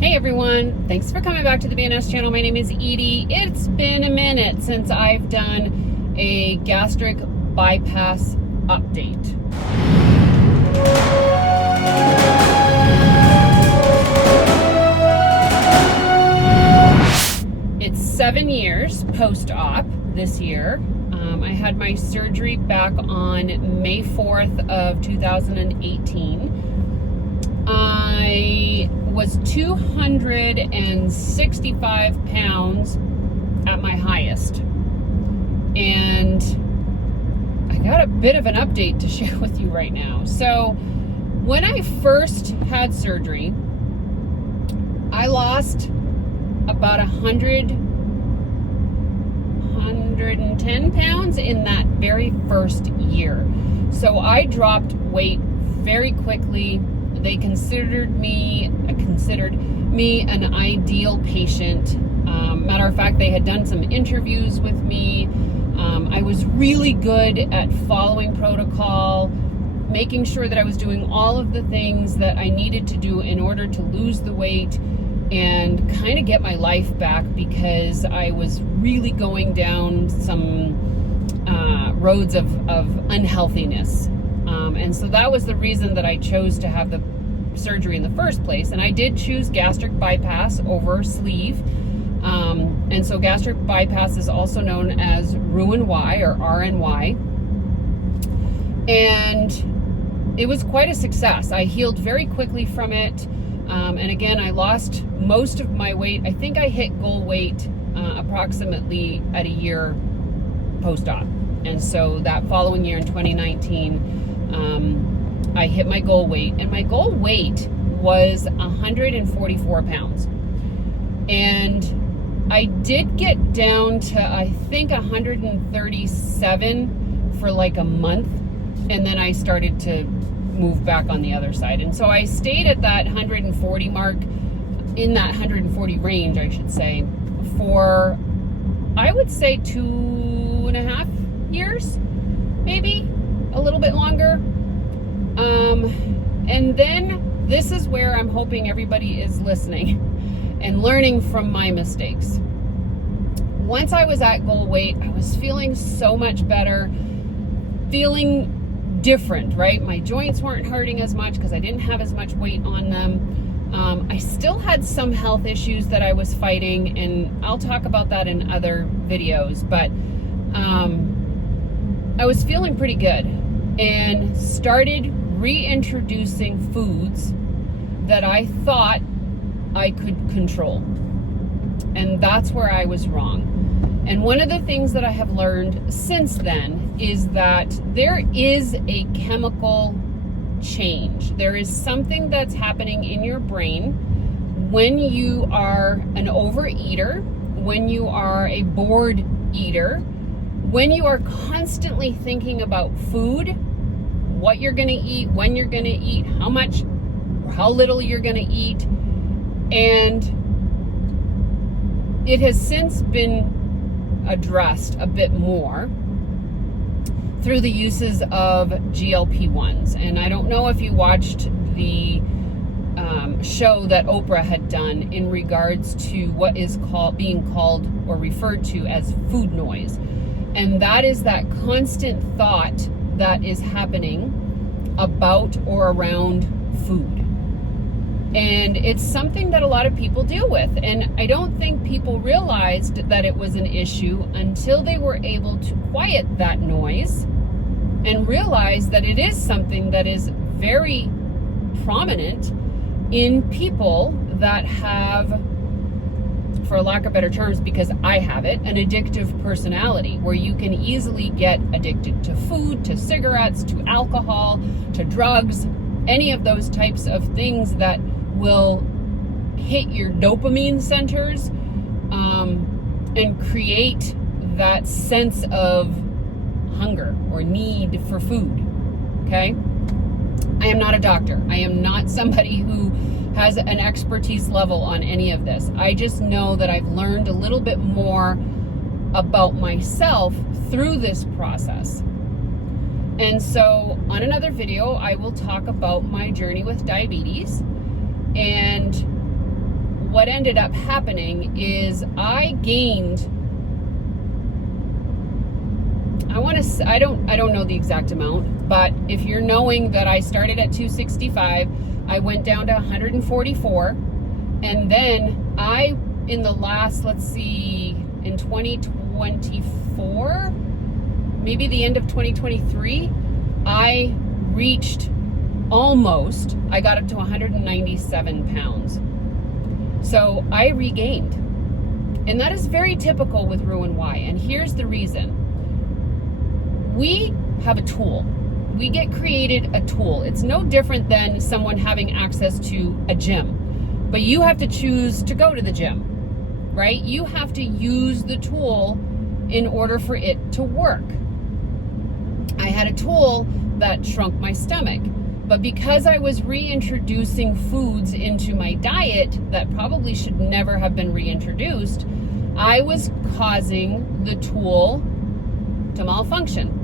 Hey everyone, thanks for coming back to the BNS channel. My name is Edie. It's been a minute since I've done a gastric bypass update. It's 7 years post-op this year. I had my surgery back on May 4th of 2018. I was 265 pounds at my highest. And I got a bit of an update to share with you right now. So when I first had surgery, I lost about 110 pounds in that very first year. So I dropped weight very quickly. They considered me an ideal patient. Matter of fact, they had done some interviews with me. I was really good at following protocol, making sure that I was doing all of the things that I needed to do in order to lose the weight and kind of get my life back, because I was really going down some roads of unhealthiness. And so that was the reason that I chose to have the surgery in the first place. And I did choose gastric bypass over sleeve. And so gastric bypass is also known as RNY or RNY. And it was quite a success. I healed very quickly from it. And again, I lost most of my weight. I think I hit goal weight approximately at a year post-op. And so that following year in 2019, I hit my goal weight, and my goal weight was 144 pounds. And I did get down to, I think, 137 for like a month, and then I started to move back on the other side. And so I stayed at that 140 mark, in that 140 range, I should say, for, I would say, 2.5 years, maybe a little bit longer. And then this is where I'm hoping everybody is listening and learning from my mistakes. Once I was at goal weight, I was feeling so much better, feeling different, right? My joints weren't hurting as much because I didn't have as much weight on them. I still had some health issues that I was fighting, and I'll talk about that in other videos, but I was feeling pretty good and started reintroducing foods that I thought I could control. And that's where I was wrong. And one of the things that I have learned since then is that there is a chemical change. There is something that's happening in your brain when you are an overeater, when you are a bored eater, when you are constantly thinking about food, what you're going to eat, when you're going to eat, how much or how little you're going to eat. And it has since been addressed a bit more through the uses of GLP-1s. And I don't know if you watched the show that Oprah had done in regards to what is being called or referred to as food noise. And that is that constant thought that is happening about or around food. And it's something that a lot of people deal with. And I don't think people realized that it was an issue until they were able to quiet that noise and realize that it is something that is very prominent in people that have, for lack of better terms, because I have it, an addictive personality, where you can easily get addicted to food, to cigarettes, to alcohol, to drugs, any of those types of things that will hit your dopamine centers and create that sense of hunger or need for food, okay? I am not a doctor. I am not somebody who has an expertise level on any of this. I just know that I've learned a little bit more about myself through this process. And so on another video, I will talk about my journey with diabetes and what ended up happening is I gained, I don't know the exact amount, but if you're knowing that I started at 265, I went down to 144, and then in the last, let's see, in 2024, maybe the end of 2023, I reached I got up to 197 pounds. So I regained. And that is very typical with RNY. And here's the reason. We have a tool. We get created a tool. It's no different than someone having access to a gym. But you have to choose to go to the gym, right? You have to use the tool in order for it to work. I had a tool that shrunk my stomach. But because I was reintroducing foods into my diet that probably should never have been reintroduced, I was causing the tool to malfunction.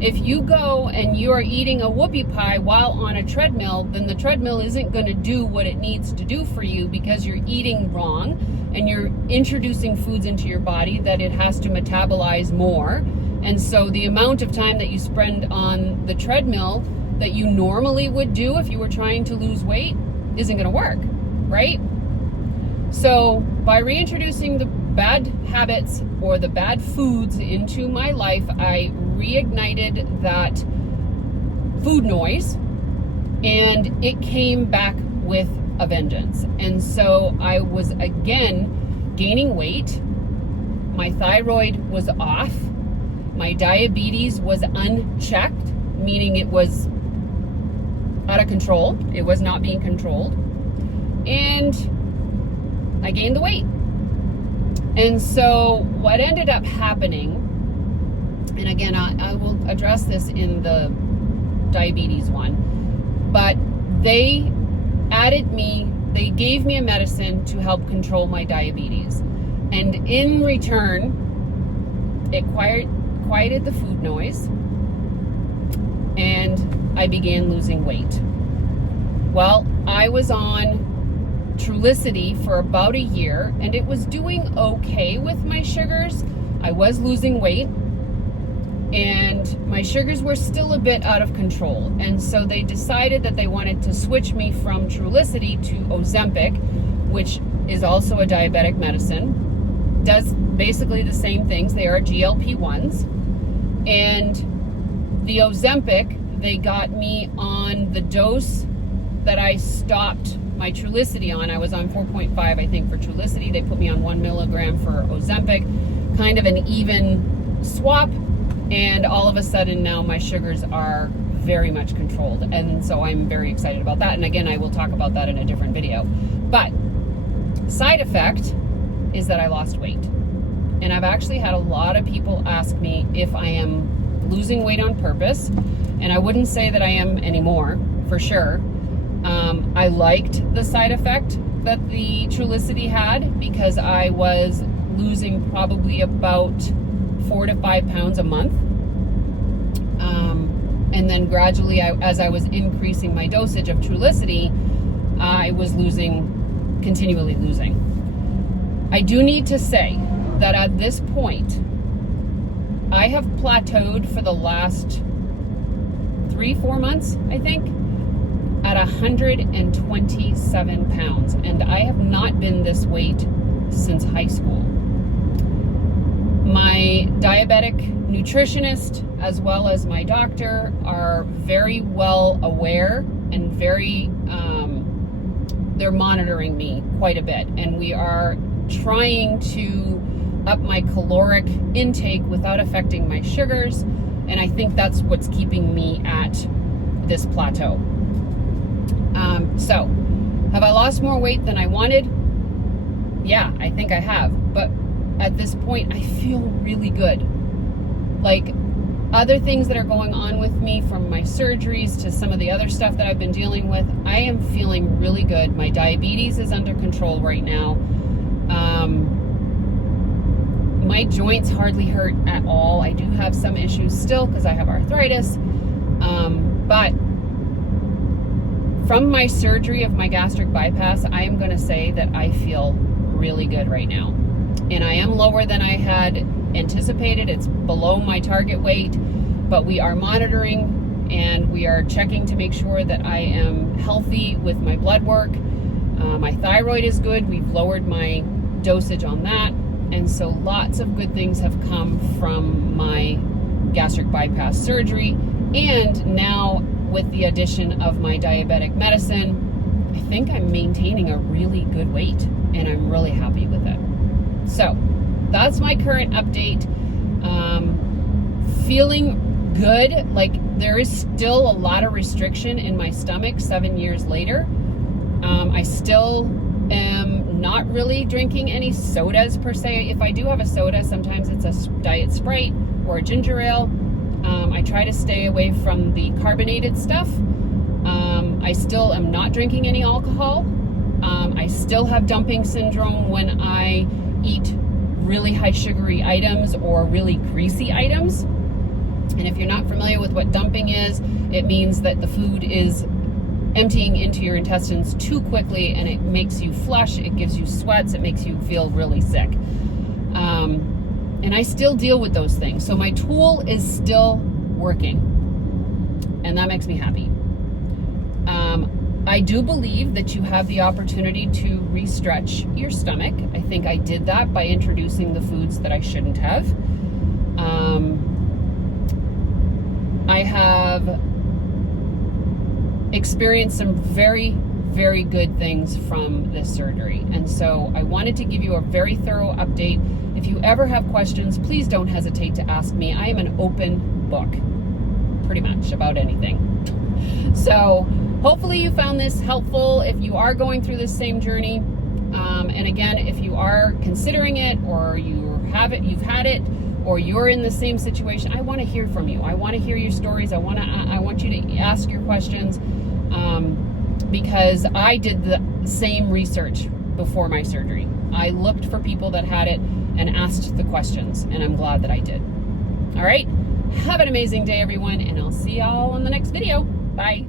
If you go and you are eating a whoopie pie while on a treadmill, then the treadmill isn't going to do what it needs to do for you because you're eating wrong and you're introducing foods into your body that it has to metabolize more. And so the amount of time that you spend on the treadmill that you normally would do if you were trying to lose weight isn't going to work, right? So by reintroducing the bad habits or the bad foods into my life, I reignited that food noise, and it came back with a vengeance. And so I was again gaining weight. My thyroid was off. My diabetes was unchecked, meaning it was out of control. It was not being controlled. And I gained the weight. And so what ended up happening, and again, I will address this in the diabetes one, but they gave me a medicine to help control my diabetes. And in return, it quieted the food noise, and I began losing weight. Well, I was on Trulicity for about a year, and it was doing okay with my sugars. I was losing weight, and my sugars were still a bit out of control. And so they decided that they wanted to switch me from Trulicity to Ozempic, which is also a diabetic medicine. Does basically the same things. They are GLP-1s. And the Ozempic, they got me on the dose that I stopped my Trulicity on. I was on 4.5, I think, for Trulicity. They put me on 1 milligram for Ozempic, kind of an even swap. And all of a sudden now my sugars are very much controlled. And so I'm very excited about that. And again, I will talk about that in a different video. But side effect is that I lost weight. And I've actually had a lot of people ask me if I am losing weight on purpose. And I wouldn't say that I am anymore, for sure. I liked the side effect that the Trulicity had because I was losing probably about 4 to 5 pounds a month. And then gradually, as I was increasing my dosage of Trulicity, I was continually losing. I do need to say that at this point, I have plateaued for the last 3-4 months, I think, at 127 pounds. And I have not been this weight since high school. My diabetic nutritionist, as well as my doctor, are very well aware and they're monitoring me quite a bit. And we are trying to up my caloric intake without affecting my sugars. And I think that's what's keeping me at this plateau. So, have I lost more weight than I wanted? Yeah, I think I have. But at this point, I feel really good. Like, other things that are going on with me, from my surgeries to some of the other stuff that I've been dealing with, I am feeling really good. My diabetes is under control right now. My joints hardly hurt at all. I do have some issues still because I have arthritis. But From my surgery of my gastric bypass, I am going to say that I feel really good right now. And I am lower than I had anticipated. It's below my target weight, but we are monitoring and we are checking to make sure that I am healthy with my blood work. My thyroid is good. We've lowered my dosage on that. And so lots of good things have come from my gastric bypass surgery. And now with the addition of my diabetic medicine, I think I'm maintaining a really good weight and I'm really happy with it. So that's my current update. Feeling good. Like, there is still a lot of restriction in my stomach 7 years later. I still am not really drinking any sodas per se. If I do have a soda, sometimes it's a diet Sprite or a ginger ale. I try to stay away from the carbonated stuff. I still am not drinking any alcohol. I still have dumping syndrome when I eat really high sugary items or really greasy items. And if you're not familiar with what dumping is, it means that the food is emptying into your intestines too quickly and it makes you flush, it gives you sweats, it makes you feel really sick. And I still deal with those things. So my tool is still working. And that makes me happy. I do believe that you have the opportunity to re-stretch your stomach. I think I did that by introducing the foods that I shouldn't have. I have experienced some very, very good things from this surgery. And so I wanted to give you a very thorough update. If you ever have questions, please don't hesitate to ask me. I am an open book, pretty much, about anything. So hopefully you found this helpful if you are going through this same journey. And again, if you are considering it or you've had it, or you're in the same situation, I want to hear from you. I want to hear your stories. I want you to ask your questions, because I did the same research before my surgery. I looked for people that had it and asked the questions, and I'm glad that I did. All right, have an amazing day, everyone, and I'll see y'all on the next video. Bye.